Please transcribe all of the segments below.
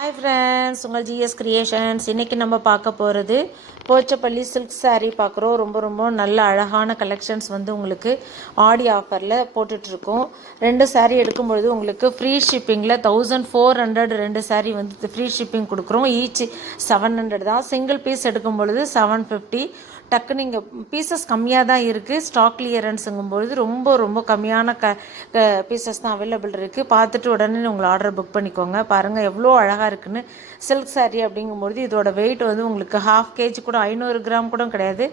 Hi friends உங்கள் GS creations இன்றைக்கி நம்ம பார்க்க போகிறது போச்சப்பள்ளி சில்க் சாரீ பார்க்குறோம். ரொம்ப ரொம்ப நல்ல அழகான கலெக்ஷன்ஸ் வந்து உங்களுக்கு ஆடி ஆஃபரில் போட்டுட்ருக்கோம். ரெண்டு சாரீ எடுக்கும்பொழுது உங்களுக்கு ஃப்ரீ ஷிப்பிங்கில் தௌசண்ட் ஃபோர் ஹண்ட்ரட் ரெண்டு சாரீ வந்து ஃப்ரீ ஷிப்பிங் கொடுக்குறோம். ஈச் செவன் ஹண்ட்ரட் தான். சிங்கிள் பீஸ் எடுக்கும் பொழுது செவன் ஃபிஃப்டி டக்குன்னு இங்கே பீசஸ் கம்மியாக தான் இருக்குது ஸ்டாக் கிளியரன்ஸுங்கும்பொழுது ரொம்ப ரொம்ப கம்மியான க பீசஸ் தான் அவைலபிள் இருக்குது பார்த்துட்டு உடனே உங்களை ஆர்டர் புக் பண்ணிக்கோங்க. பாருங்கள் எவ்வளோ அழகாக இருக்குன்னு. சில்க் சாரீ அப்படிங்கும்பொழுது இதோட வெயிட் வந்து உங்களுக்கு ஹாஃப் கேஜி கூட ஐநூறு கிராம் கூட கிடையாது.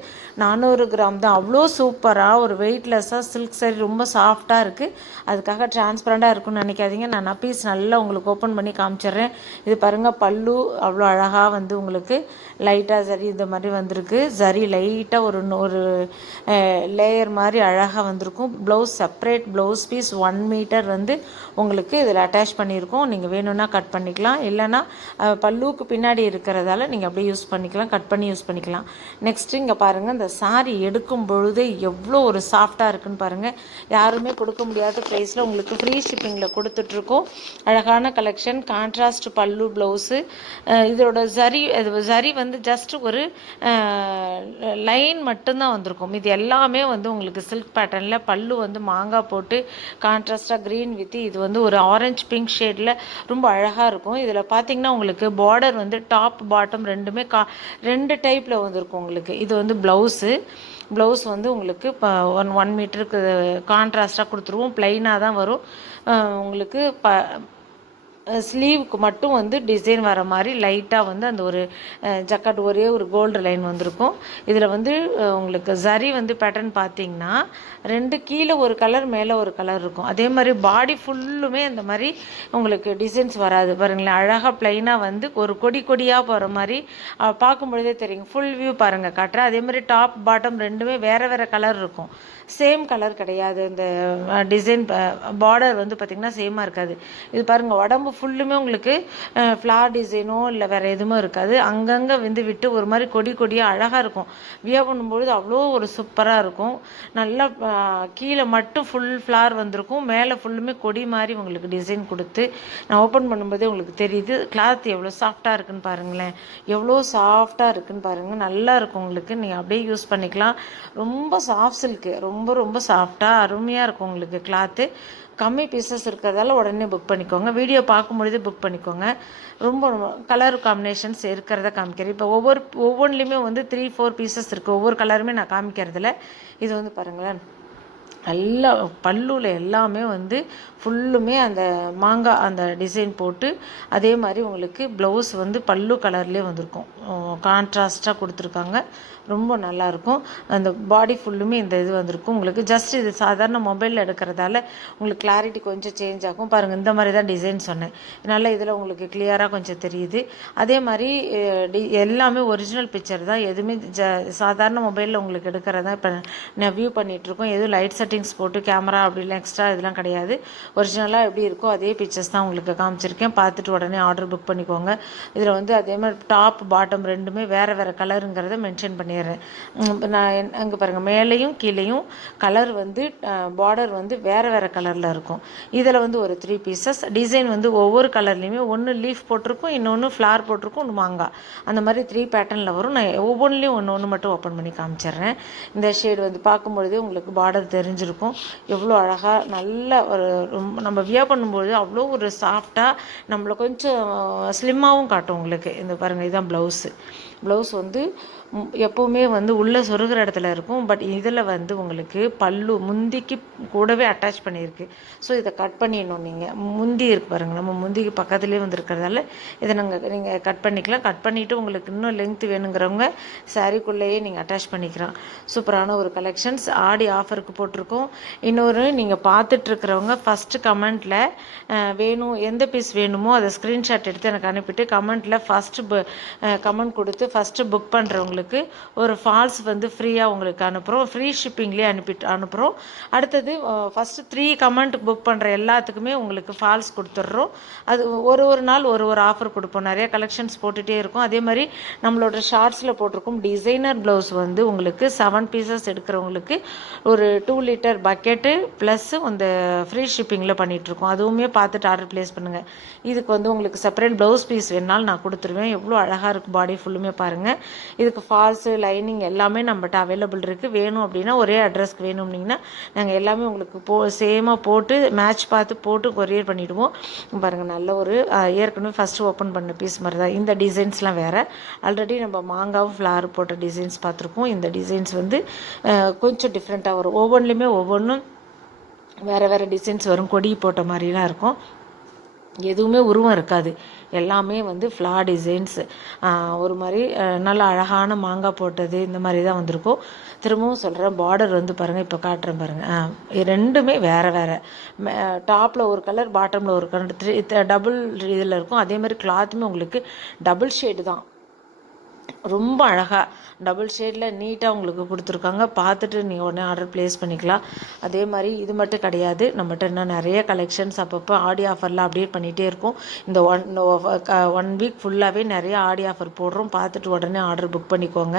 நானூறு கிராம் தான். அவ்வளோ சூப்பராக ஒரு வெயிட்லெஸ்ஸாக சில்க் சாரீ ரொம்ப சாஃப்டாக இருக்குது அதுக்காக டிரான்ஸ்பரண்ட்டாக இருக்குன்னு நினைக்காதீங்க. நான் பீஸ் நல்லா உங்களுக்கு ஓப்பன் பண்ணி காமிச்சிடுறேன். இது பாருங்கள் பல்லு அவ்வளோ அழகாக வந்து உங்களுக்கு லைட்டாக சரி இந்த மாதிரி வந்திருக்கு. சரி லைட்டாக ஒரு ஒரு லேயர் மாதிரி அழகாக வந்திருக்கும். Blouse separate blouse piece one metre வந்து உங்களுக்கு இதில் அட்டாச் பண்ணியிருக்கோம். நீங்கள் வேணும்னா கட் பண்ணிக்கலாம். இல்லைன்னா பல்லுவுக்கு பின்னாடி இருக்கிறதால நீங்கள் அப்படியே யூஸ் பண்ணிக்கலாம். கட் பண்ணி யூஸ் பண்ணிக்கலாம். நெக்ஸ்ட்டு இங்கே பாருங்கள் இந்த சாரி எடுக்கும் பொழுது எவ்வளோ ஒரு சாஃப்டாக இருக்குன்னு பாருங்கள் யாருமே கொடுக்க முடியாத ப்ரைஸில் உங்களுக்கு ஃப்ரீ ஷிப்பிங்கில் கொடுத்துட்ருக்கோம். அழகான கலெக்ஷன் கான்ட்ராஸ்ட் பல்லு ப்ளவுஸு இதோட ஜரி இது ஜரி வந்து ஜஸ்ட் ஒரு லைன் மட்டும்தான் வந்திருக்கும். இது எல்லாமே வந்து உங்களுக்கு சில்க் பேட்டர்னில் பல்லு வந்து மாங்காய் போட்டு கான்ட்ராஸ்டாக க்ரீன் வித்து இது வந்து ஒரு ஆரஞ்சு பிங்க் ஷேடில் ரொம்ப அழகாக இருக்கும். இதில் பார்த்தீங்கன்னா உங்களுக்கு பார்டர் வந்து டாப் பாட்டம் ரெண்டுமே கா ரெண்டு டைப்பில் வந்திருக்கும் உங்களுக்கு. இது வந்து ப்ளவுஸு ப்ளவுஸ் வந்து உங்களுக்கு இப்போ ஒன் ஒன் மீட்டருக்கு கான்ட்ராஸ்டாக கொடுத்துருவோம். ப்ளைனாக தான் வரும். உங்களுக்கு ப ஸ்லீவுக்கு மட்டும் வந்து டிசைன் வர மாதிரி லைட்டாக வந்து அந்த ஒரு ஜக்காட் ஒரே ஒரு கோல்டு லைன் வந்திருக்கும். இதில் வந்து உங்களுக்கு சரி வந்து பேட்டர்ன் பார்த்தீங்கன்னா ரெண்டு கீழே ஒரு கலர் மேலே ஒரு கலர் இருக்கும். அதே மாதிரி பாடி ஃபுல்லுமே அந்த மாதிரி உங்களுக்கு டிசைன்ஸ் வராது. பாருங்களேன் அழகாக ப்ளைனாக வந்து ஒரு கொடி கொடியாக போகிற மாதிரி பார்க்கும்பொழுதே பார்க்கும் பொழுதே தெரியும். ஃபுல் வியூ பாருங்கள் காட்டுறேன் அதே மாதிரி டாப் பாட்டம் ரெண்டுமே வேறு வேறு கலர் இருக்கும். சேம் கலர் கிடையாது. இந்த டிசைன் பார்டர் வந்து பார்த்திங்கன்னா சேமாக இருக்காது. இது பாருங்கள் உடம்பு ஃபுல்லுமே உங்களுக்கு ஃப்ளார் டிசைனோ இல்லை வேறு எதுவுமே இருக்காது. அங்கங்கே வந்து விட்டு ஒரு மாதிரி கொடி கொடியாக அழகாக இருக்கும். வியா பண்ணும்பொழுது அவ்வளோ ஒரு சூப்பராக இருக்கும். நல்லா கீழே மட்டும் ஃபுல் ஃப்ளார் வந்திருக்கும். மேலே ஃபுல்லுமே கொடி மாதிரி உங்களுக்கு டிசைன் கொடுத்து நான் ஓப்பன் பண்ணும்போதே உங்களுக்கு தெரியுது. கிளாத் எவ்வளோ சாஃப்டாக இருக்குன்னு பாருங்களேன். எவ்வளோ சாஃப்டாக இருக்குன்னு பாருங்கள் நல்லா இருக்கும் உங்களுக்கு. நீங்கள் அப்படியே யூஸ் பண்ணிக்கலாம். ரொம்ப சாஃப்ட் சில்க்கு ரொம்ப ரொம்ப சாஃப்டாக அருமையாக இருக்கும் உங்களுக்கு கிளாத்து கம்மி பீசஸ் இருக்கிறதால உடனே புக் பண்ணிக்கோங்க. வீடியோ பார்க்கும்பொழுது புக் பண்ணிக்கோங்க. ரொம்ப கலர் காம்பினேஷன்ஸ் இருக்கிறத காமிக்கிறேன். இப்போ ஒவ்வொரு ஒவ்வொன்றுலேயுமே வந்து த்ரீ ஃபோர் பீசஸ் இருக்குது ஒவ்வொரு கலருமே நான் காமிக்கிறதுல இது வந்து பாருங்களேன். எல்லா பல்லுல எல்லாமே வந்து ஃபுல்லுமே அந்த மாங்காய் அந்த டிசைன் போட்டு அதே மாதிரி உங்களுக்கு ப்ளவுஸ் வந்து பல்லு கலர்லேயே வந்திருக்கும். கான்ட்ராஸ்டாக கொடுத்துருக்காங்க. ரொம்ப நல்லாயிருக்கும் அந்த பாடி ஃபுல்லுமே இந்த இது வந்திருக்கும். உங்களுக்கு ஜஸ்ட் இது சாதாரண மொபைலில் எடுக்கிறதால உங்களுக்கு கிளாரிட்டி கொஞ்சம் சேஞ்ச் ஆகும். பாருங்கள் இந்த மாதிரி தான் டிசைன் சொன்னேன். அதனால் இதில் உங்களுக்கு கிளியராக கொஞ்சம் தெரியுது. அதே மாதிரி டி- எல்லாமே ஒரிஜினல் பிக்சர் தான். எதுவுமே ஜ சாதாரண மொபைலில் உங்களுக்கு எடுக்கிறதா இப்போ நான் வியூ பண்ணிகிட்ருக்கோம் எதுவும் லைட் செட்டிங்ஸ் போட்டு கேமரா அப்படிலாம் எக்ஸ்ட்ரா இதெல்லாம் கிடையாது. ஒரிஜினலாக எப்படி இருக்கோ அதே பிக்சர்ஸ் தான் உங்களுக்கு காமிச்சிருக்கேன். பார்த்துட்டு உடனே ஆர்டர் புக் பண்ணிக்கோங்க. இதில் வந்து அதே மாதிரி டாப் பாட்டம் ரெண்டுமே வேறு வேறு கலருங்கிறத மென்ஷன் பண்ணிடுறேன். இப்போ நான் அங்கே பாருங்கள் மேலேயும் கீழேயும் கலர் வந்து பார்டர் வந்து வேறு வேறு கலரில் இருக்கும். இதில் வந்து ஒரு த்ரீ பீசஸ் டிசைன் வந்து ஒவ்வொரு கலர்லேயுமே ஒன்று லீஃப் போட்டிருக்கும் இன்னொன்று ஃப்ளார் போட்டிருக்கும் ஒன்று மாங்காய் அந்த மாதிரி த்ரீ பேட்டர்னில் வரும். நான் ஒவ்வொன்றுலேயும் ஒன்று ஒன்று மட்டும் ஓப்பன் பண்ணி காமிச்சிடுறேன். இந்த ஷேடு வந்து பார்க்கும்பொழுதே உங்களுக்கு பார்டர் இருக்கும். எவ்வளோ அழகாக நல்ல ஒரு ரொம்ப நம்ம வியர் பண்ணும்போது அவ்வளோ ஒரு சாஃப்டாக நம்மளை கொஞ்சம் ஸ்லிம்மாகவும் காட்டும் உங்களுக்கு. இந்த பாருங்கள் இதுதான் ப்ளவுஸு ப்ளவுஸ் வந்து எப்போவுமே வந்து உள்ளே சொருகிற இடத்துல இருக்கும். பட் இதில் வந்து உங்களுக்கு பல்லு முந்திக்கு கூடவே அட்டாச் பண்ணியிருக்கு. ஸோ இதை கட் பண்ணிடணும் நீங்கள் முந்தி இருக்கு பாருங்கள் நம்ம முந்திக்கு பக்கத்துலேயே வந்து இருக்கிறதால இதை நாங்கள் நீங்கள் கட் பண்ணிக்கலாம். கட் பண்ணிவிட்டு உங்களுக்கு இன்னும் லென்த் வேணுங்கிறவங்க சாரீக்குள்ளேயே நீங்கள் அட்டாச் பண்ணிக்கலாம். சூப்பரான ஒரு கலெக்ஷன்ஸ் ஆடி ஆஃபருக்கு போட்டிருக்கோம். இன்னொரு நீங்கள் பார்த்துட்ருக்கிறவங்க ஃபஸ்ட்டு கமெண்ட்டில் வேணும் எந்த பீஸ் வேணுமோ அதை ஸ்க்ரீன்ஷாட் எடுத்து எனக்கு அனுப்பிட்டு கமெண்ட்டில் ஃபஸ்ட்டு கமெண்ட் கொடுத்து ஃபஸ்ட்டு புக் பண்ணுறவங்களுக்கு ஒரு ஃபால்ஸ் வந்து ஃப்ரீயாக உங்களுக்கு அனுப்புகிறோம் ஃப்ரீ ஷிப்பிங்லேயே அனுப்பிட்டு அனுப்புகிறோம் அடுத்தது ஃபஸ்ட்டு த்ரீ கமெண்ட் புக் பண்ணுற எல்லாத்துக்குமே உங்களுக்கு ஃபால்ஸ் கொடுத்துட்றோம். அது ஒரு ஒரு நாள் ஒரு ஒரு ஆஃபர் கொடுப்போம். நிறைய கலெக்ஷன்ஸ் போட்டுகிட்டே இருக்கும். அதே மாதிரி நம்மளோட ஷார்ட்ஸில் போட்டிருக்கும் டிசைனர் ப்ளவுஸ் வந்து உங்களுக்கு செவன் பீசஸ் எடுக்கிறவங்களுக்கு ஒரு டூ லிட்டர் பக்கெட்டு ப்ளஸ்ஸு அந்த ஃப்ரீ ஷிப்பிங்கில் பண்ணிகிட்ருக்கோம் அதுவுமே பார்த்துட்டு ஆர்டர் ப்ளேஸ் பண்ணுங்கள் இதுக்கு வந்து உங்களுக்கு செப்பரேட் ப்ளவுஸ் பீஸ் வேணாலும் நான் கொடுத்துருவேன். எவ்வளோ அழகாக இருக்கும் பாடி ஃபுல்லுமே பாருங்கள் இதுக்கு ஃபால்ஸு லைனிங் எல்லாமே நம்மகிட்ட அவைலபிள் இருக்குது வேணும் அப்படின்னா ஒரே அட்ரஸ்க்கு வேணும்னிங்கன்னா நாங்கள் எல்லாமே உங்களுக்கு போ சேமாக போட்டு மேட்ச் பார்த்து போட்டு கொரியர் பண்ணிவிடுவோம் பாருங்கள் நல்ல ஒரு ஏற்கனவே ஃபஸ்ட்டு ஓப்பன் பண்ண பீஸ் மாதிரி தான். இந்த டிசைன்ஸ்லாம் வேறு. ஆல்ரெடி நம்ம மாங்காவும் ஃப்ளார் போட்ட டிசைன்ஸ் பார்த்துருக்கோம். இந்த டிசைன்ஸ் வந்து கொஞ்சம் டிஃப்ரெண்ட்டாக வரும். ஒவ்வொன்றுலையுமே ஒவ்வொன்றும் வேறு வேறு டிசைன்ஸ் வரும். கொடி போட்ட மாதிரிலாம் இருக்கும். எதுவுமே உருவம் இருக்காது. எல்லாமே வந்து ஃப்ளா டிசைன்ஸ் ஒரு மாதிரி நல்ல அழகான மாங்காய் போட்டது இந்த மாதிரி தான் வந்திருக்கும். திரும்பவும் சொல்கிறேன் பார்டர் வந்து பாருங்கள் இப்போ காட்டுறேன் பாருங்கள் ரெண்டுமே வேறு வேறு. டாப்பில் ஒரு கலர் பாட்டமில் ஒரு கலர் த்ரீ டபுள் இதில் இருக்கும். அதே மாதிரி கிளாத்துமே உங்களுக்கு டபுள் ஷேடு தான். ரொம்ப அழகாக டபுள் ஷேடில் நீட்டாக உங்களுக்கு கொடுத்துருக்காங்க. பார்த்துட்டு நீங்கள் உடனே ஆர்டர் ப்ளேஸ் பண்ணிக்கலாம். அதே மாதிரி இது மட்டும் கிடையாது. நம்மகிட்ட இன்னும் நிறைய கலெக்ஷன்ஸ் அப்பப்போ ஆடி ஆஃபர்லாம் அப்டேட் பண்ணிகிட்டே இருக்கும். இந்த ஒன் ஒன் வீக் ஃபுல்லாகவே நிறைய ஆடி ஆஃபர் போடுறோம். பார்த்துட்டு உடனே ஆர்டர் புக் பண்ணிக்கோங்க.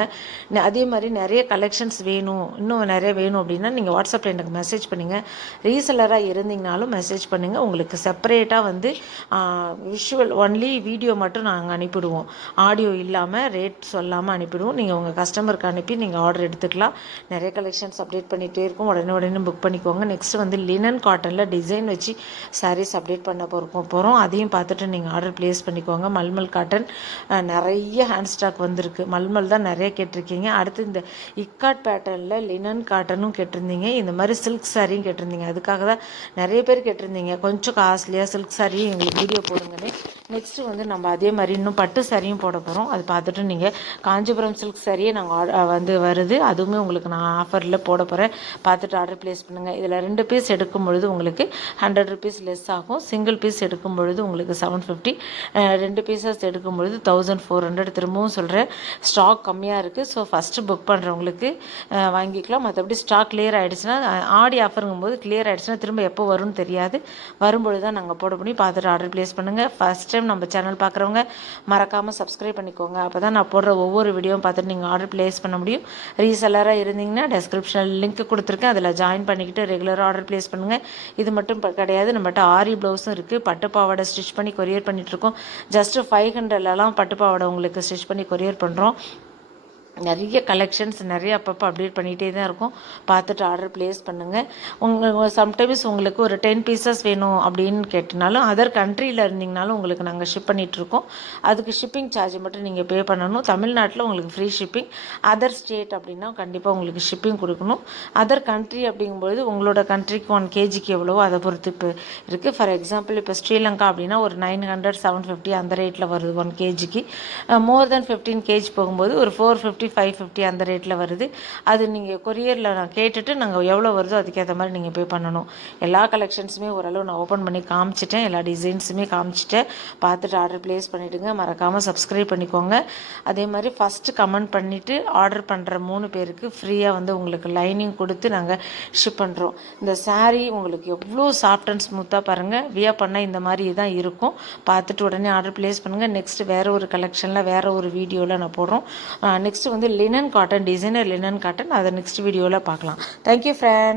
அதே மாதிரி நிறைய கலெக்ஷன்ஸ் வேணும். இன்னும் நிறைய வேணும் அப்படின்னா நீங்கள் வாட்ஸ்அப்பில் எனக்கு மெசேஜ் பண்ணுங்கள் ரீசெலராக இருந்தீங்கனாலும் மெசேஜ் பண்ணுங்கள் உங்களுக்கு செப்பரேட்டாக வந்து விஷுவல் ஒன்லி வீடியோ மட்டும் நாங்கள் அனுப்பிவிடுவோம் ஆடியோ இல்லாமல் ரேட் சொல்லாமல் அனுப்பிடுவோம். நீங்கள் உங்கள் கஸ்டமருக்கு அனுப்பி நீங்கள் ஆர்டர் எடுத்துக்கலாம். நிறைய கலெக்ஷன்ஸ் அப்டேட் பண்ணிகிட்டே இருக்கும். உடனே உடனே புக் பண்ணிக்கோங்க. நெக்ஸ்ட் வந்து லினன் காட்டனில் டிசைன் வச்சு சாரீஸ் அப்டேட் பண்ண போகிறோம் போகிறோம் அதையும் பார்த்துட்டு நீங்கள் ஆர்டர் ப்ளேஸ் பண்ணிக்கோங்க. மல்மல் காட்டன் நிறைய ஹேண்ட் ஸ்டாக் வந்திருக்கு. மல்மல் தான் நிறைய கேட்டிருக்கீங்க. அடுத்து இந்த இக்காட் பேட்டர்னில் லினன் காட்டனும் கேட்டிருந்தீங்க. இந்த மாதிரி சில்க் சாரியும் கேட்டிருந்தீங்க. அதுக்காக தான் நிறைய பேர் கேட்டிருந்தீங்க. கொஞ்சம் காஸ்ட்லியாக சில்க் சாரியும் எங்களுக்கு வீடியோ போடுங்கன்னு. நெக்ஸ்ட்டு வந்து நம்ம அதே மாதிரி இன்னும் பட்டு சாரியும் போட போகிறோம் அது பார்த்துட்டு நீங்கள் காஞ்சிபுரம் சில்க் சரியே நாங்கள் வந்து வருது. அதுவுமே உங்களுக்கு நான் ஆஃபரில் போட போகிறேன் பார்த்துட்டு ஆர்டர் ப்ளேஸ் பண்ணுங்கள் இதில் ரெண்டு பீஸ் எடுக்கும் பொழுது உங்களுக்கு ஹண்ட்ரட் ருபீஸ் லெஸ் ஆகும். சிங்கிள் பீஸ் எடுக்கும் பொழுது உங்களுக்கு செவன் ஃபிஃப்டி ரெண்டு பீசஸ் எடுக்கும் பொழுது தௌசண்ட் ஃபோர் ஹண்ட்ரட் திரும்பவும் சொல்கிறேன் ஸ்டாக் கம்மியாக இருக்குது ஸோ ஃபஸ்ட்டு புக் பண்ணுறவங்களுக்கு வாங்கிக்கலாம். மற்றபடி ஸ்டாக் கிளியர் ஆகிடுச்சுன்னா ஆடி ஆஃபருங்கும் போது கிளியர் ஆகிடுச்சுன்னா திரும்ப எப்போ வரும்னு தெரியாது. வரும்பொழுது தான் நாங்கள் போட பண்ணி பார்த்துட்டு ஆர்டர் ப்ளேஸ் பண்ணுங்கள் ஃபஸ்ட் டைம் நம்ம சேனல் பார்க்குறவங்க மறக்காமல் சப்ஸ்கிரைப் பண்ணிக்கோங்க. அப்போ தான் நான் போடுற ஒவ்வொரு வீடியோவும் பார்த்துட்டு நீங்கள் ஆர்டர் ப்ளேஸ் பண்ண முடியும். ரீசெல்லராக இருந்தீங்கன்னா டெஸ்கிரிப்ஷனில் லிங்க் கொடுத்துருக்கேன். அதில் ஜாயின் பண்ணிக்கிட்டு ரெகுலராக ஆர்டர் ப்ளேஸ் பண்ணுங்கள் இது மட்டும் கிடையாது. நம்மகிட்ட ஆரி ப்ளவுஸும் இருக்குது பட்டு பாவாடை ஸ்டிச் பண்ணி கொரியர் பண்ணிகிட்ருக்கோம் ஜஸ்ட்டு ஃபைவ் ஹண்ட்ரட்லலாம் பட்டு பாவாடை உங்களுக்கு ஸ்டிச் பண்ணி கொரியர் பண்ணுறோம் நிறைய கலெக்ஷன்ஸ் நிறைய அப்பப்போ அப்டேட் பண்ணிகிட்டே தான் இருக்கும். பார்த்துட்டு ஆர்டர் ப்ளேஸ் பண்ணுங்கள் உங்கள் சம்டைம்ஸ் உங்களுக்கு ஒரு டென் பீசஸ் வேணும் அப்படின்னு கேட்டனாலும் அதர் கண்ட்ரியில் இருந்தீங்கனாலும் உங்களுக்கு நாங்கள் ஷிப் பண்ணிகிட்ருக்கோம் அதுக்கு ஷிப்பிங் சார்ஜ் மட்டும் நீங்கள் பே பண்ணணும். தமிழ்நாட்டில் உங்களுக்கு ஃப்ரீ ஷிப்பிங் அதர் ஸ்டேட் அப்படின்னா கண்டிப்பாக உங்களுக்கு ஷிப்பிங் கொடுக்கணும். அதர் கண்ட்ரி அப்படிங்கும்போது உங்களோட கண்ட்ரிக்கு ஒன் கேஜிக்கு எவ்வளவோ அதை பொறுத்து இப்போ இருக்குது ஃபார் எக்ஸாம்பிள் இப்போ ஸ்ரீலங்கா அப்படின்னா ஒரு நைன் ஹண்ட்ரட் செவன் ஃபிஃப்டி அந்த ரேட்டில் வருது ஒன் கேஜிக்கு மோர் தென் ஃபிஃப்டீன் கேஜி போகும்போது ஒரு ஃபோர் ஃபிஃப்டி ஃபைவ் ஃபிஃப்டி அந்த ரேட்டில் வருது. அது நீங்கள் கொரியரில் நான் கேட்டுட்டு நாங்கள் எவ்வளோ வருதோ அதுக்கேற்ற மாதிரி நீங்கள் பே பண்ணணும். எல்லா கலெக்ஷன்ஸுமே ஓரளவு நான் ஓப்பன் பண்ணி காமிச்சிட்டேன். எல்லா டிசைன்ஸுமே காமிச்சிட்டேன். பார்த்துட்டு ஆர்டர் ப்ளேஸ் பண்ணிவிடுங்க மறக்காமல் சப்ஸ்கிரைப் பண்ணிக்கோங்க. அதே மாதிரி ஃபஸ்ட்டு கமெண்ட் பண்ணிவிட்டு ஆர்டர் பண்ணுற மூணு பேருக்கு ஃப்ரீயாக வந்து உங்களுக்கு லைனிங் கொடுத்து நாங்கள் ஷிப் பண்ணுறோம் இந்த சாரீ உங்களுக்கு எவ்வளோ சாஃப்ட் அண்ட் ஸ்மூத்தாக பாருங்கள் வியா பண்ணால் இந்த மாதிரி தான் இருக்கும். பார்த்துட்டு உடனே ஆர்டர் ப்ளேஸ் பண்ணுங்கள் நெக்ஸ்ட்டு வேறு ஒரு கலெக்ஷனில் வேறு ஒரு வீடியோவில் நான் போடுறோம். நெக்ஸ்ட் நெக்ஸ்ட் வந்து linen cotton designer linen cotton அதை நெக்ஸ்ட் வீடியோவில் பார்க்கலாம். Thank you friends